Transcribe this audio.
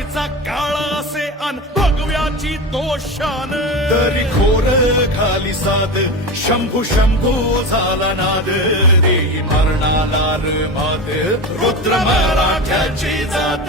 मराठीचा काळ असे अन भगव्याची तो शान तरी खोर खाली साद शंभू शंभू झाला नाद देही मरणाला मात रुद्र मराठ्याची जात